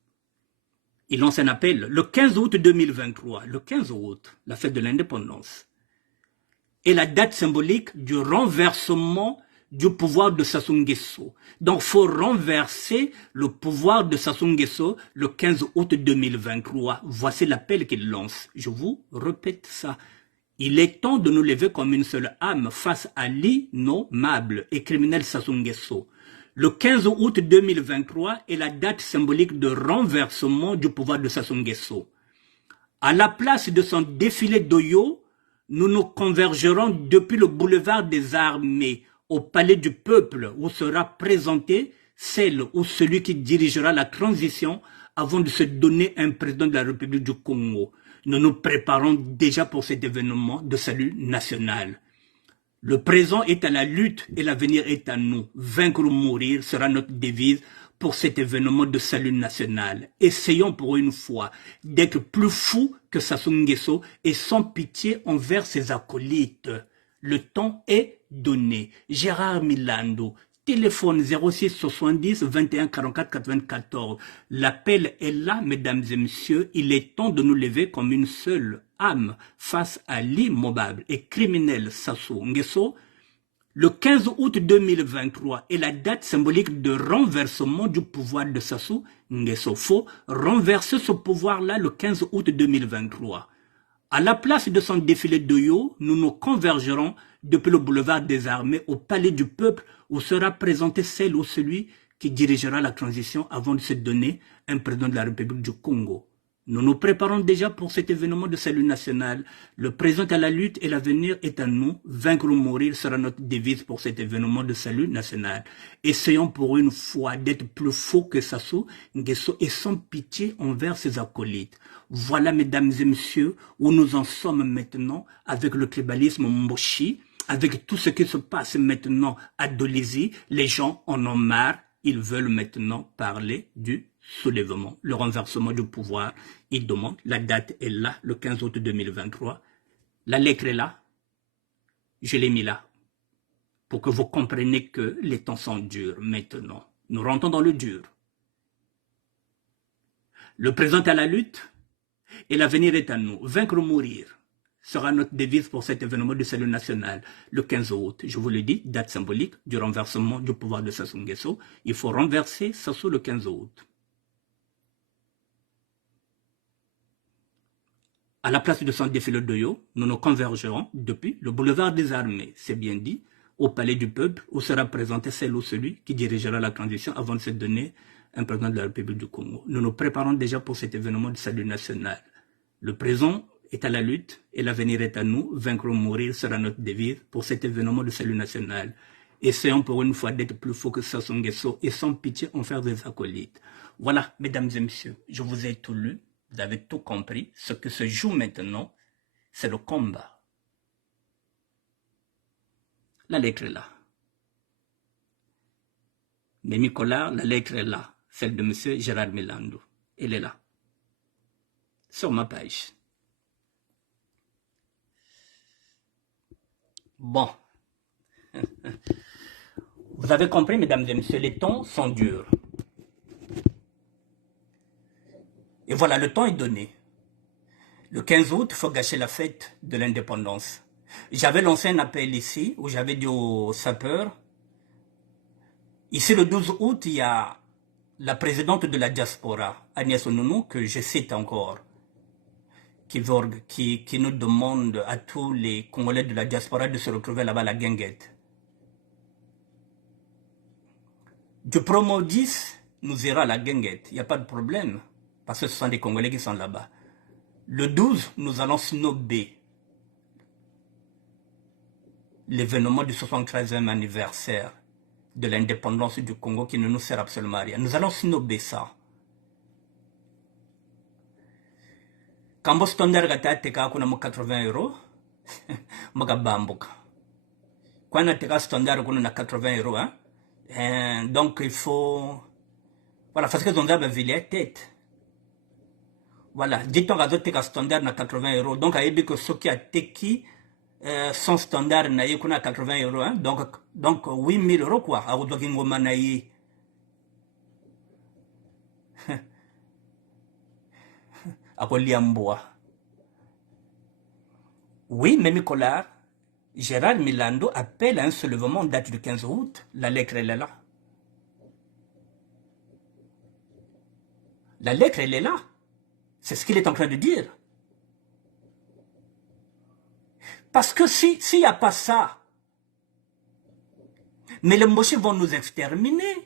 Il lance un appel le 15 août 2023, le 15 août, la fête de l'indépendance, est la date symbolique du renversement du pouvoir de Sassou Nguesso. Donc, il faut renverser le pouvoir de Sassou Nguesso le 15 août 2023. Voici l'appel qu'il lance. Je vous répète ça. Il est temps de nous lever comme une seule âme face à l'innommable et criminel Sassou Nguesso. Le 15 août 2023 est la date symbolique de renversement du pouvoir de Sassou Nguesso. À la place de son défilé d'Oyo, nous nous convergerons depuis le boulevard des Armées au palais du peuple où sera présenté celle ou celui qui dirigera la transition avant de se donner un président de la République du Congo. Nous nous préparons déjà pour cet événement de salut national. Le présent est à la lutte et l'avenir est à nous. Vaincre ou mourir sera notre devise pour cet événement de salut national. Essayons pour une fois d'être plus fous que Sassou Nguesso et sans pitié envers ses acolytes. Le temps est donné. Gérard Milando, téléphone 06 70 21 44 94. L'appel est là, mesdames et messieurs. Il est temps de nous lever comme une seule âme face à l'immobile et criminel Sassou Nguesso. Le 15 août 2023 est la date symbolique de renversement du pouvoir de Sassou Nguesso. Faut renverser ce pouvoir-là le 15 août 2023. À la place de son défilé d'Oyo, nous nous convergerons depuis le boulevard des Armées au palais du peuple où sera présenté celle ou celui qui dirigera la transition avant de se donner un président de la République du Congo. Nous nous préparons déjà pour cet événement de salut national. Le présent à la lutte et l'avenir est à nous. Vaincre ou mourir sera notre devise pour cet événement de salut national. Essayons pour une fois d'être plus faux que Sassou Nguesso et sans pitié envers ses acolytes. Voilà, mesdames et messieurs, où nous en sommes maintenant avec le tribalisme Mboshi, avec tout ce qui se passe maintenant à Dolisie. Les gens en ont marre. Ils veulent maintenant parler du soulèvement, le renversement du pouvoir. Ils demandent, la date est là, le 15 août 2023. La lettre est là. Je l'ai mis là. Pour que vous compreniez que les temps sont durs maintenant. Nous rentrons dans le dur. Le présent est à la lutte et l'avenir est à nous. Vaincre ou mourir sera notre devise pour cet événement de salut national, le 15 août. Je vous le dis, date symbolique du renversement du pouvoir de Sassou Nguesso. Il faut renverser Sassou le 15 août. À la place de son défilé d'Oyo, nous nous convergerons depuis le boulevard des Armées, c'est bien dit, au palais du peuple où sera présenté celle ou celui qui dirigera la transition avant de se donner un président de la République du Congo. Nous nous préparons déjà pour cet événement de salut national. Le présent est à la lutte et l'avenir est à nous. Vaincre ou mourir sera notre devise pour cet événement de salut national. Essayons pour une fois d'être plus fort que Sassou Nguesso et sans pitié en faire des acolytes. Voilà, mesdames et messieurs, je vous ai tout lu. Vous avez tout compris. Ce que se joue maintenant, c'est le combat. La lettre est là. Mais Nicolas, la lettre est là. Celle de M. Gérard Milando. Elle est là. Sur ma page. Bon. Vous avez compris, mesdames et messieurs, les temps sont durs. Et voilà, le temps est donné. Le 15 août, il faut gâcher la fête de l'indépendance. J'avais lancé un appel ici, où j'avais dit aux sapeurs, ici le 12 août, il y a la présidente de la diaspora, Agnès Onounou, que je cite encore, qui nous demande à tous les Congolais de la diaspora de se retrouver là-bas à la guinguette. Du promo 10, nous irons à la guinguette, il n'y a pas de problème. Parce que ce sont des Congolais qui sont là-bas. Le 12, nous allons snobber l'événement du 73e anniversaire de l'indépendance du Congo qui ne nous sert absolument à rien. Nous allons snobber ça. Quand vous standard gata teka kuna mo 80 €, maga bambuka. Quand on teka standard kuna na 80 €, hein? Donc il faut, voilà, parce que on a une tête. Voilà, dit-on que standard na 80 €. Donc, il dit que ceux qui a teki son standard na y a 80 €. Hein? Donc 8 000 € quoi. A vous ngoma na y. A ko liamboa. Oui, mais Nicolas, Gérard Milando appelle à un soulèvement date du 15 août. La lettre, elle est là. La lettre, elle est là. C'est ce qu'il est en train de dire. Parce que s'il n'y a pas ça, mais les Mboshi vont nous exterminer.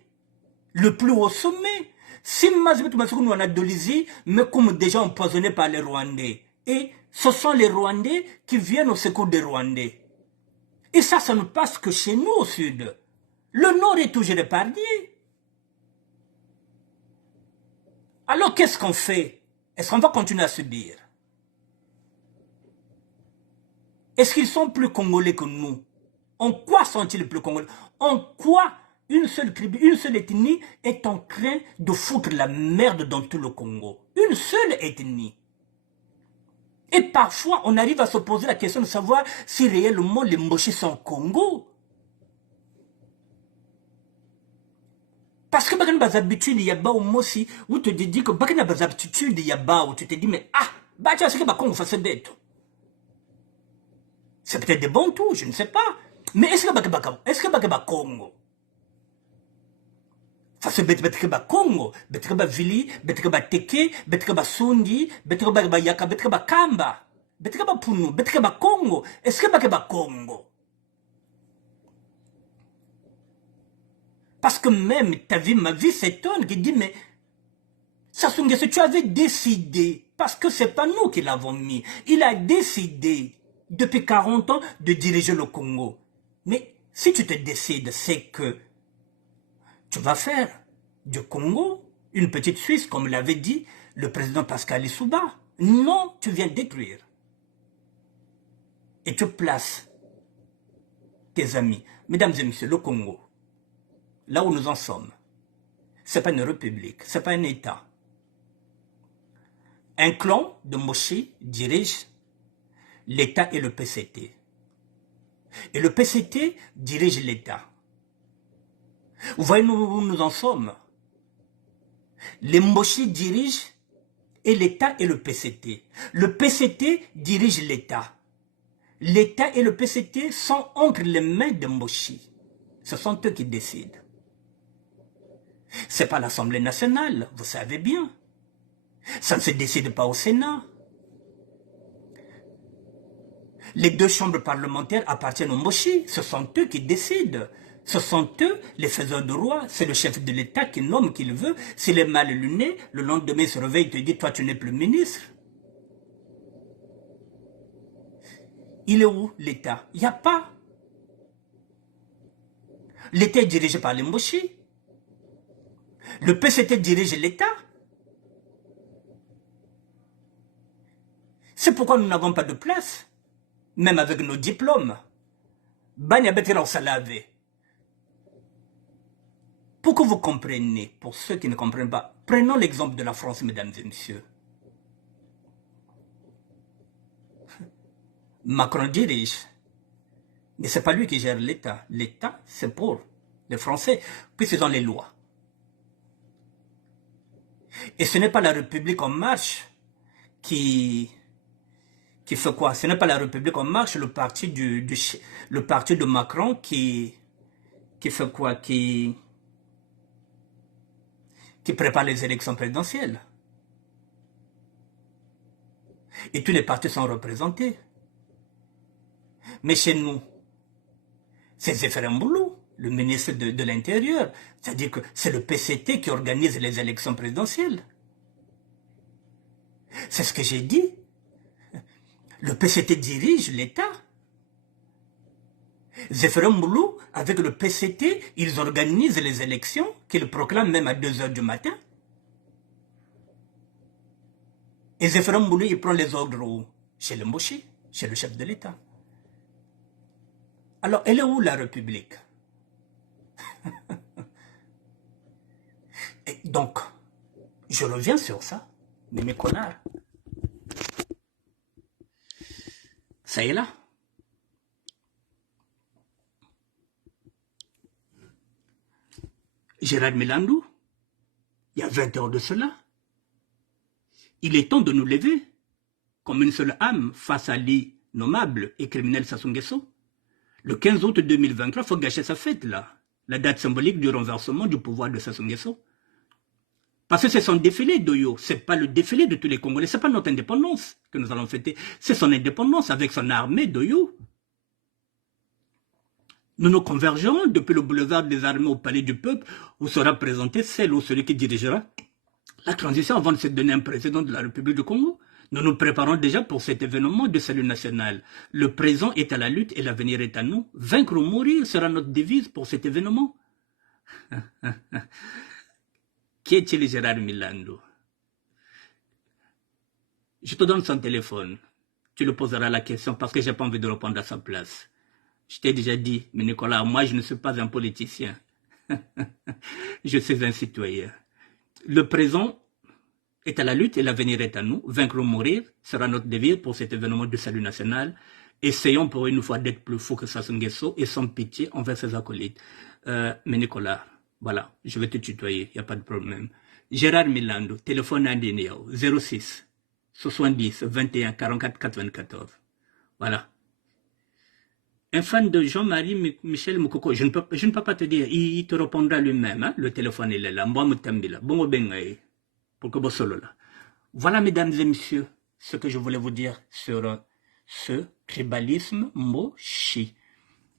Le plus haut sommet. Si nous on a Dolisie, mais comme déjà empoisonnés par les Rwandais. Et ce sont les Rwandais qui viennent au secours des Rwandais. Et ça ne passe que chez nous au sud. Le nord est toujours épargné. Alors qu'est-ce qu'on fait? Est-ce qu'on va continuer à subir? Est-ce qu'ils sont plus congolais que nous? En quoi sont-ils plus congolais? En quoi une seule tribu, une seule ethnie est en train de foutre la merde dans tout le Congo? Une seule ethnie. Et parfois, on arrive à se poser la question de savoir si réellement les Mboshi sont au Congo. Parce que il y a des habitudes, il y a des aussi, où tu te dis que il y a des habitudes, il y a des où tu te dis, mais ah, tu sais que Congo fasse bête. C'est peut-être des bons tours, je ne sais pas. Mais est-ce que Congo fasse bête, Congo, bête Vili, bête Teke, bête Sundi, bête Yaka, bête Kamba. Betkaba Punu, Betkaba Congo. Est-ce que Bakaba Congo? Parce que même ta vie, ma vie s'étonne, qui dit, mais Sassou Nguesso, tu avais décidé, parce que c'est pas nous qui l'avons mis, il a décidé, depuis 40 ans, de diriger le Congo. Mais si tu te décides, c'est que tu vas faire du Congo une petite Suisse, comme l'avait dit le président Pascal Lissouba. Non, tu viens détruire. Et tu places tes amis. Mesdames et messieurs, le Congo, là où nous en sommes, ce n'est pas une république, ce n'est pas un État. Un clan de Moshi dirige l'État et le PCT. Et le PCT dirige l'État. Vous voyez où nous en sommes. Les Moshi dirigent et l'État et le PCT. Le PCT dirige l'État. L'État et le PCT sont entre les mains de Moshi. Ce sont eux qui décident. Ce n'est pas l'Assemblée nationale, vous savez bien. Ça ne se décide pas au Sénat. Les deux chambres parlementaires appartiennent aux Moshi. Ce sont eux qui décident. Ce sont eux les faiseurs de roi. C'est le chef de l'État qui nomme qui le veut. S'il est mal luné, le lendemain il se réveille et te dit, toi tu n'es plus ministre. Il est où l'État? Il n'y a pas. L'État est dirigé par les Moshi. Le PCT dirige l'État. C'est pourquoi nous n'avons pas de place, même avec nos diplômes. Pour que vous compreniez, pour ceux qui ne comprennent pas, prenons l'exemple de la France, mesdames et messieurs. Macron dirige, mais ce n'est pas lui qui gère l'État. L'État, c'est pour les Français, puisqu'ils ont les lois. Et ce n'est pas la République en marche qui fait quoi? Ce n'est pas la République en marche, le parti de Macron qui fait quoi? Qui prépare les élections présidentielles. Et tous les partis sont représentés. Mais chez nous, c'est Zéphirin Boulou, le ministre de l'Intérieur. C'est-à-dire que c'est le PCT qui organise les élections présidentielles. C'est ce que j'ai dit. Le PCT dirige l'État. Zéphirin Boulou, avec le PCT, ils organisent les élections qu'ils proclament même à 2 h du matin. Et Zéphirin Boulou, il prend les ordres chez le Moshi, chez le chef de l'État. Alors, elle est où la République? Et donc, je reviens sur ça, mais mes connards. Ça est là. Gérard Milandou, il y a 20 heures de cela, il est temps de nous lever comme une seule âme face à l'innommable et criminel Sassou Nguesso. Le 15 août 2023, il faut gâcher sa fête là, la date symbolique du renversement du pouvoir de Sassou Nguesso. Parce que c'est son défilé d'Oyo, ce n'est pas le défilé de tous les Congolais, ce n'est pas notre indépendance que nous allons fêter, c'est son indépendance avec son armée d'Oyo. Nous nous convergerons depuis le boulevard des armées au palais du peuple où sera présenté celle ou celui qui dirigera la transition avant de se donner un président de la République du Congo. Nous nous préparons déjà pour cet événement de salut national. Le présent est à la lutte et l'avenir est à nous. Vaincre ou mourir sera notre devise pour cet événement. Qui est-il, Gérard Milandou? Je te donne son téléphone. Tu lui poseras la question parce que je n'ai pas envie de répondre à sa place. Je t'ai déjà dit, mais Nicolas, moi je ne suis pas un politicien. Je suis un citoyen. Le présent est à la lutte et l'avenir est à nous. Vaincre ou mourir sera notre devise pour cet événement de salut national. Essayons pour une fois d'être plus fous que Sassou Nguesso et sans pitié envers ses acolytes. Mais Nicolas, voilà, je vais te tutoyer, il n'y a pas de problème. Gérard Milandou, téléphone à Ndénéo, 06 70 21 44 94. Voilà. Un fan de Jean-Marie Michel Moukoko, je ne peux pas te dire, il te répondra lui-même, hein? Le téléphone il est là, pour que vous solo là. Voilà, mesdames et messieurs, ce que je voulais vous dire sur ce tribalisme Mboshi.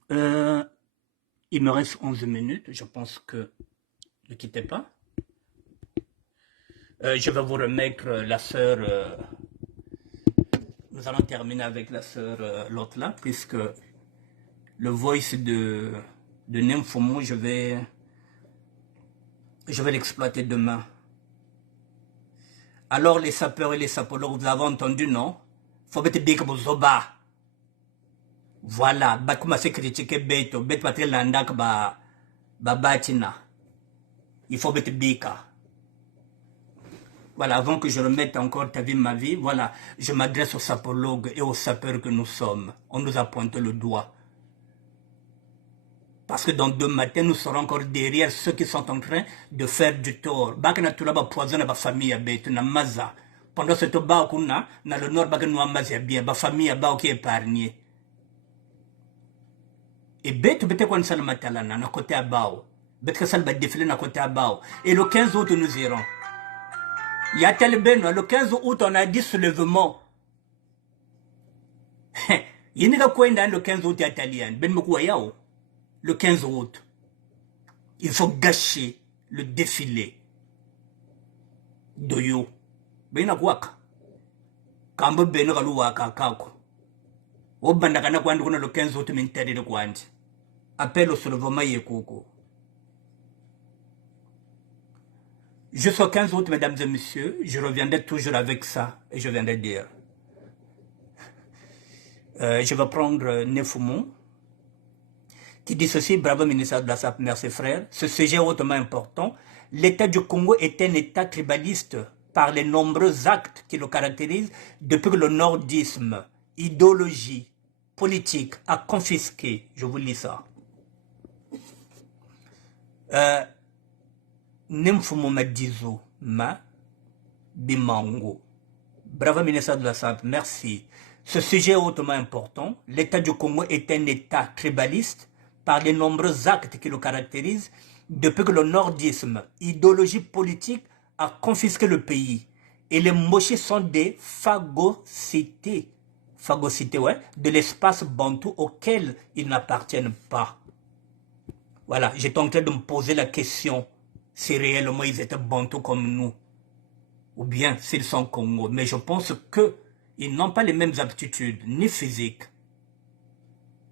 Il me reste 11 minutes, je pense que... Ne quittez pas. Je vais vous remettre la sœur... nous allons terminer avec la sœur l'autre là, puisque le voice de Nymphomo, je vais l'exploiter demain. Alors les sapeurs et les sapologues, vous avez entendu, non? Faut mettre big zoba. Voilà, bah comment c'est critiquer Beto, Beto patre landak ba batina. Il faut mettre bika. Voilà, avant que je remette encore ta vie, ma vie, voilà, je m'adresse aux sapologues et aux sapeurs que nous sommes. On nous a pointé le doigt. Parce que dans 2 matins, nous serons encore derrière ceux qui sont en train de faire du tort. Bakana tulaba poison ba famille Beto na maza. Pendant ce temps, na le nord bakana nous amazi bien, ba famille ba qui est épargné. Et Beto bete kwa nsala matalana na côté à Bao. Bete sal ba défilé na côté à Bao. Et le 15 août nous irons. Il y a tel ben, le 15 août on a dit soulèvement. Il n'y a quoi dans le 15 août italien. Ben Mokwayao. Le 15 août. Il faut gâcher le défilé. Doyo. Ben akwaka. Kambo ben galuwaka kako. Obandakana kwandi kuna le 15 août m'interdit de kwandi. Appel au soulèvement yekoko. Jusqu'au 15 août, mesdames et messieurs, je reviendrai toujours avec ça et je viendrai dire. Je vais prendre Nymphomo qui dit ceci, bravo ministère de la SAP, merci frère. Ce sujet est hautement important. L'État du Congo est un État tribaliste par les nombreux actes qui le caractérisent depuis que le nordisme, idéologie, politique a confisqué. Je vous lis ça. Nymphomo Madizo Ma Bimango. Bravo ministère de la SAP, merci. Ce sujet est hautement important. L'État du Congo est un État tribaliste par les nombreux actes qui le caractérisent depuis que le nordisme, idéologie politique, a confisqué le pays. Et les Mboshi sont des phagocytés. Phagocytés, ouais, de l'espace bantou auquel ils n'appartiennent pas. Voilà, j'étais en train de me poser la question si réellement ils étaient bantous comme nous, ou bien s'ils sont Congo. Mais je pense qu'ils n'ont pas les mêmes aptitudes, ni physiques,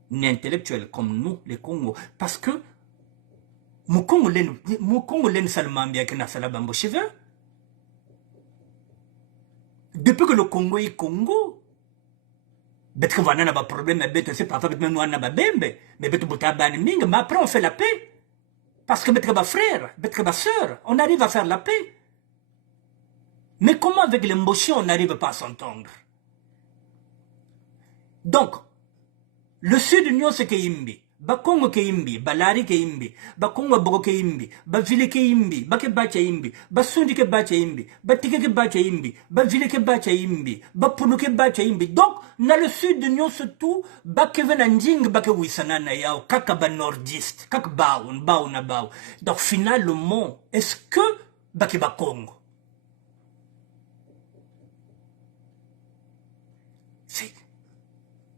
ni intellectuelles, comme nous, les Congos. Parce que, mon Congolais seulement bien que Nasala Bambo Cheveux. Depuis que le Congo est Congo, peut-être qu'on a un problème, mais c'est pas fait, mais après on fait la paix. Parce que mettre ma frère, mettre ma soeur, on arrive à faire la paix. Mais comment avec les Mboshi on n'arrive pas à s'entendre? Donc, le sud union c'est Keimbi, Bakongo Keimbi, Balari Keimbi, Bakongo Boko Keimbi, Bavile Keimbi, Bakebacha Imbi, Basundi Kebacha Imbi, Batike Kebacha Imbi, Bavile Kebacha Imbi, Bapunu Kebacha Imbi. Donc, dans le sud union surtout, Bakevenanjing, Bakewisanana Yao, Kakaba nordiste, Kakbaoun, Baouna Bao. Donc, finalement, est-ce que Bakebakongo?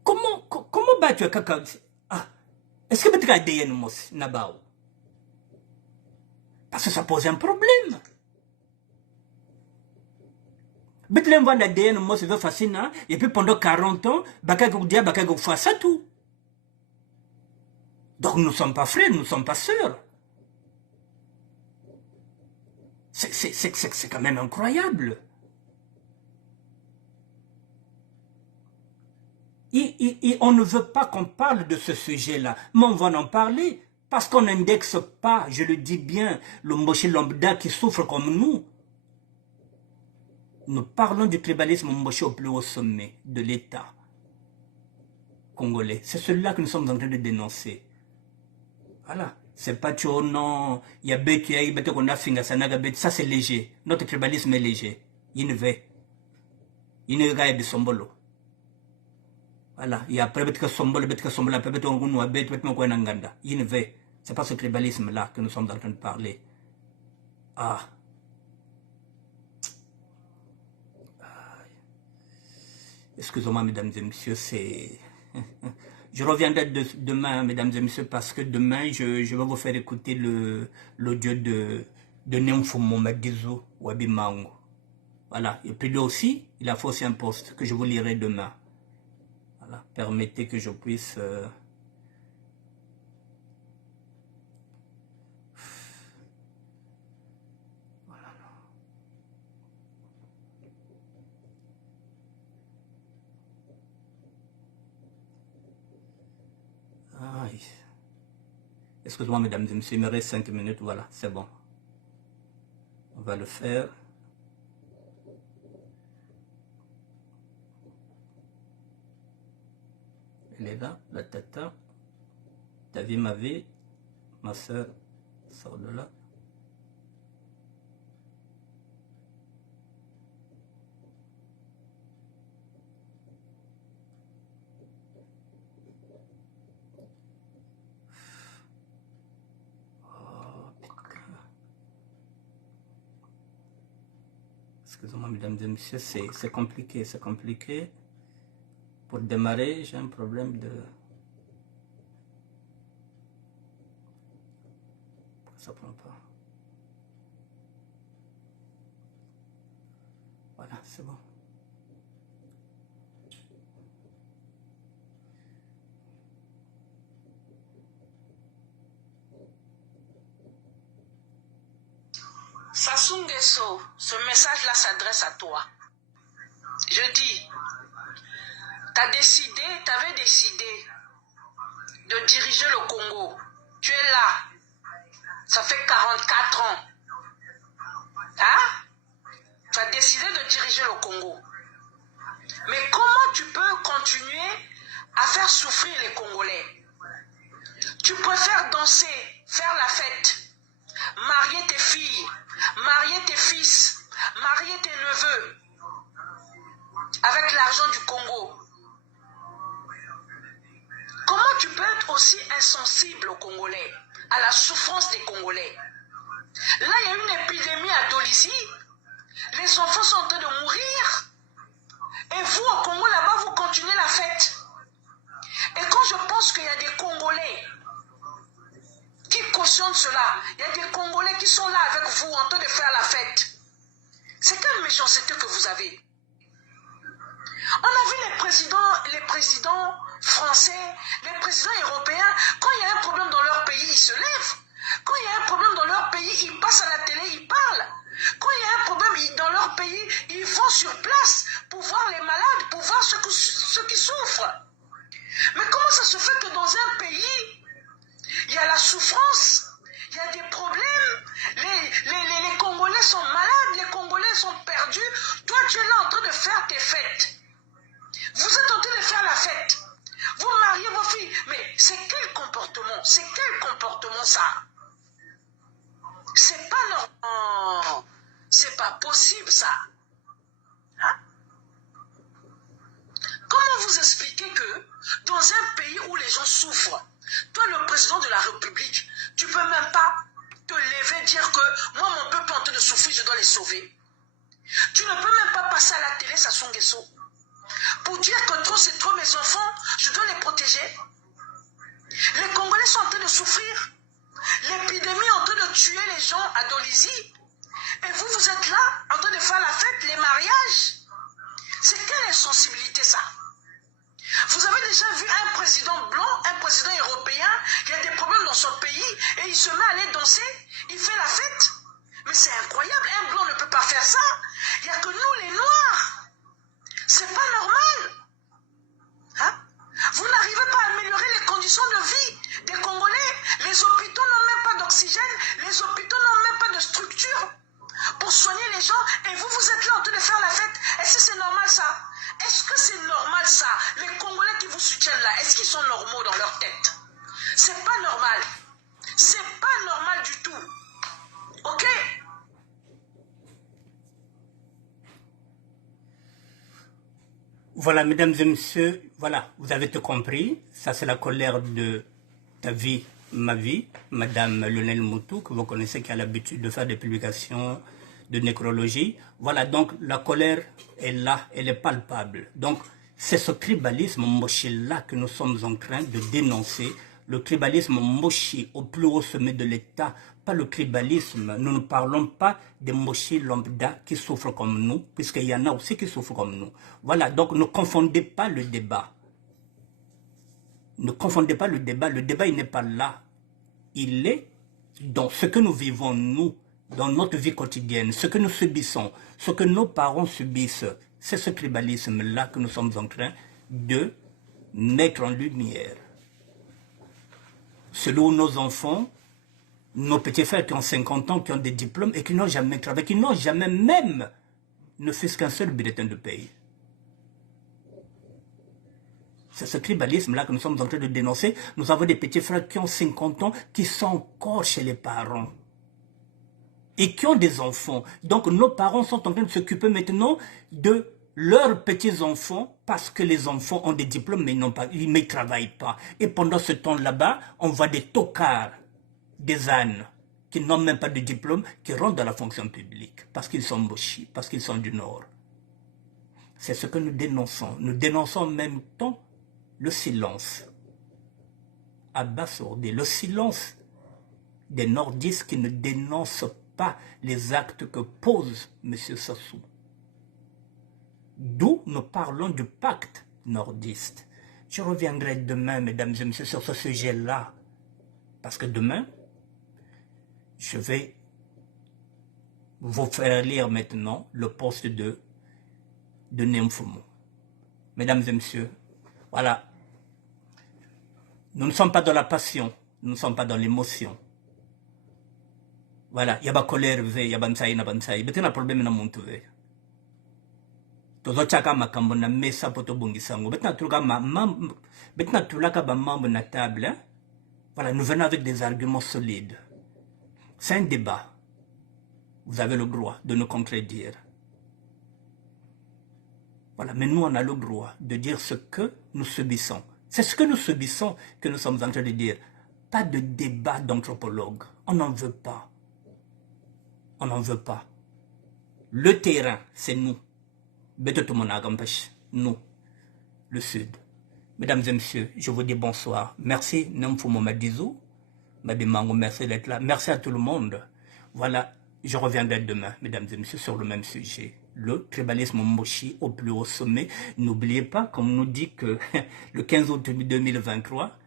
Comment battre Kaka? Ah, est-ce que tu as des mos Nabao? Parce que ça pose un problème. Betlem vend ADN mos c'est facile, et puis pendant 40 ans, Bakagou dia Bakagou fait ça tout. Donc nous ne sommes pas frères, nous ne sommes pas sœurs. C'est quand même incroyable. Et on ne veut pas qu'on parle de ce sujet-là, mais on va en parler, parce qu'on n'indexe pas, je le dis bien, le Mboshi lambda qui souffre comme nous. Nous parlons du tribalisme Mboshi au plus haut sommet de l'État congolais. C'est celui-là que nous sommes en train de dénoncer. Voilà. C'est pas tout, non, il y a bête, qu'on a finga sanaga bête, ça c'est léger. Notre tribalisme est léger. Il ne va. Il ne va pas sombolo. Voilà, il y a peut-être que Sombol, après peut-être qu'on a peut-être qu'on a Nganda. Il ne veut. C'est pas ce tribalisme-là que nous sommes en train de parler. Ah. Excusez-moi, mesdames et messieurs, c'est... Je reviendrai demain, mesdames et messieurs, parce que demain, je vais vous faire écouter l'audio de Nymphomo Madizo Wabimango. Voilà. Et puis lui aussi, il a fait aussi un post que je vous lirai demain. Voilà. Permettez que je puisse... Excusez-moi, mesdames et messieurs, il me reste 5 minutes. Voilà, c'est bon. On va le faire. Elle est là, la tata. Ta vie, ma vie. Ma soeur sort de là. Excusez-moi, mesdames et messieurs, c'est compliqué, c'est compliqué. Pour démarrer, j'ai un problème de... Ça prend pas. Voilà, c'est bon. Sassou Nguesso, ce message-là s'adresse à toi. Je dis, t'avais décidé de diriger le Congo. Tu es là. Ça fait 44 ans. Hein? Tu as décidé de diriger le Congo. Mais comment tu peux continuer à faire souffrir les Congolais? Tu préfères danser, faire la fête, marier tes filles, marier tes fils, marier tes neveux avec l'argent du Congo. Comment tu peux être aussi insensible aux Congolais, à la souffrance des Congolais? Là, il y a une épidémie à Dolisie. Les enfants sont en train de mourir. Et vous, au Congo, là-bas, vous continuez la fête. Et quand je pense qu'il y a des Congolais qui cautionnent cela, il y a des Congolais qui sont là avec vous en train de faire la fête. C'est quelle méchanceté que vous avez? On a vu les présidents français, les présidents européens, quand il y a un problème dans leur pays, ils se lèvent. Quand il y a un problème dans leur pays, ils passent à la télé, ils parlent. Quand il y a un problème dans leur pays, ils vont sur place pour voir les malades, pour voir ceux qui souffrent. Mais comment ça se fait que dans un pays, il y a la souffrance, il y a des problèmes, les Congolais sont malades, les Congolais sont perdus. Toi, tu es là en train de faire tes fêtes. Vous êtes en train de faire la fête. Vous mariez vos filles. Mais c'est quel comportement? C'est quel comportement ça? C'est pas normal. C'est pas possible ça. Hein? Comment vous expliquez que dans un pays où les gens souffrent, toi le président de la République, tu peux même pas te lever et dire que moi mon peuple est en train de souffrir, je dois les sauver. Tu ne peux même pas passer à la télé, Sassou Nguesso, pour dire que trop c'est trop mes enfants, je dois les protéger. Les Congolais sont en train de souffrir. L'épidémie est en train de tuer les gens à Dolisie. Et vous, vous êtes là, en train de faire la fête, les mariages. C'est quelle insensibilité ça? Vous avez déjà vu un président blanc, un président européen, qui a des problèmes dans son pays, et il se met à aller danser, il fait la fête. Mais c'est incroyable, un blanc ne peut pas faire ça. Il n'y a que nous, les noirs. C'est pas normal. Hein? Vous n'arrivez pas à améliorer les conditions de vie des Congolais. Les hôpitaux n'ont même pas d'oxygène. Les hôpitaux n'ont même pas de structure pour soigner les gens. Et vous, vous êtes là en train de faire la fête. Est-ce que c'est normal ça? Est-ce que c'est normal ça? Les Congolais qui vous soutiennent là, est-ce qu'ils sont normaux dans leur tête? C'est pas normal. C'est pas normal du tout. Ok? Voilà, mesdames et messieurs, voilà, vous avez tout compris. Ça, c'est la colère de ta vie, ma vie, Madame Lionel Moutou, que vous connaissez, qui a l'habitude de faire des publications de nécrologie. Voilà, donc la colère est là, elle est palpable. Donc, C'est ce tribalisme Mboshi-là que nous sommes en train de dénoncer. Le tribalisme Mboshi au plus haut sommet de l'État, pas le tribalisme. Nous ne parlons pas des Mboshi lambda qui souffrent comme nous, puisqu'il y en a aussi qui souffrent comme nous. Voilà, donc ne confondez pas le débat. Ne confondez pas le débat il n'est pas là. Il est dans ce que nous vivons, nous, dans notre vie quotidienne, ce que nous subissons, ce que nos parents subissent. C'est ce tribalisme-là que nous sommes en train de mettre en lumière. Celui où nos enfants, nos petits frères qui ont 50 ans, qui ont des diplômes et qui n'ont jamais travaillé, qui n'ont jamais même, ne fût-ce qu'un seul bulletin de paye. C'est ce tribalisme-là que nous sommes en train de dénoncer. Nous avons des petits frères qui ont 50 ans, qui sont encore chez les parents. Et qui ont des enfants. Donc nos parents sont en train de s'occuper maintenant de leurs petits-enfants parce que les enfants ont des diplômes mais ils ne travaillent pas. Et pendant ce temps là-bas, on voit des tocards, des ânes qui n'ont même pas de diplôme, qui rentrent dans la fonction publique parce qu'ils sont Mboshi, parce qu'ils sont du Nord. C'est ce que nous dénonçons. Nous dénonçons en même temps le silence abasourdi, le silence des nordistes qui ne dénoncent pas les actes que pose M. Sassou. D'où nous parlons du pacte nordiste. Je reviendrai demain, mesdames et messieurs, sur ce sujet-là. Parce que demain, je vais vous faire lire maintenant le poste de Nemfumo. Mesdames et messieurs, voilà. Nous ne sommes pas dans la passion, nous ne sommes pas dans l'émotion. Voilà, il y a la colère, il y a bansaï, mais il y a un problème dans mon touvé. Tozo chaka makambo na mesa poto bungisango. Betna tulaka ba mambo na table. Voilà, nous venons avec des arguments solides. C'est un débat. Vous avez le droit de nous contredire. Voilà, mais nous on a le droit de dire ce que nous subissons. C'est ce que nous subissons que nous sommes en train de dire. Pas de débat d'anthropologue. On n'en veut pas. On n'en veut pas. Le terrain, c'est nous. Nous, le Sud. Mesdames et messieurs, je vous dis bonsoir. Merci, Nemfumo Madizou. Madimango, merci d'être là. Merci à tout le monde. Voilà, je reviendrai demain, mesdames et messieurs, sur le même sujet. Le tribalisme Mboshi au plus haut sommet. N'oubliez pas, comme on nous dit que le 15 août 2023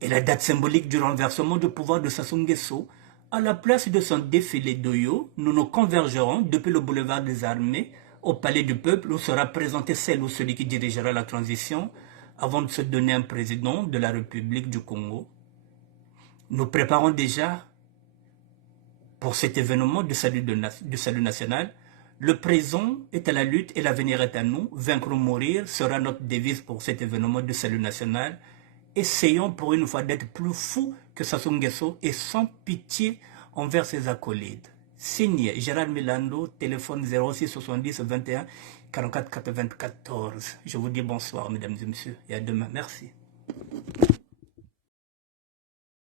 est la date symbolique du renversement du pouvoir de Sassou Nguesso. À la place de son défilé d'Oyo, nous nous convergerons depuis le boulevard des Armées au palais du peuple où sera présenté celle ou celui qui dirigera la transition avant de se donner un président de la République du Congo. Nous préparons déjà pour cet événement du salut national. Le présent est à la lutte et l'avenir est à nous. Vaincre ou mourir sera notre devise pour cet événement du salut national. Essayons pour une fois d'être plus fous que Sassou Nguesso et sans pitié envers ses acolytes. Signé Gérard Milando, téléphone 06 70 21 44 94. Je vous dis bonsoir, mesdames et messieurs, et à demain. Merci.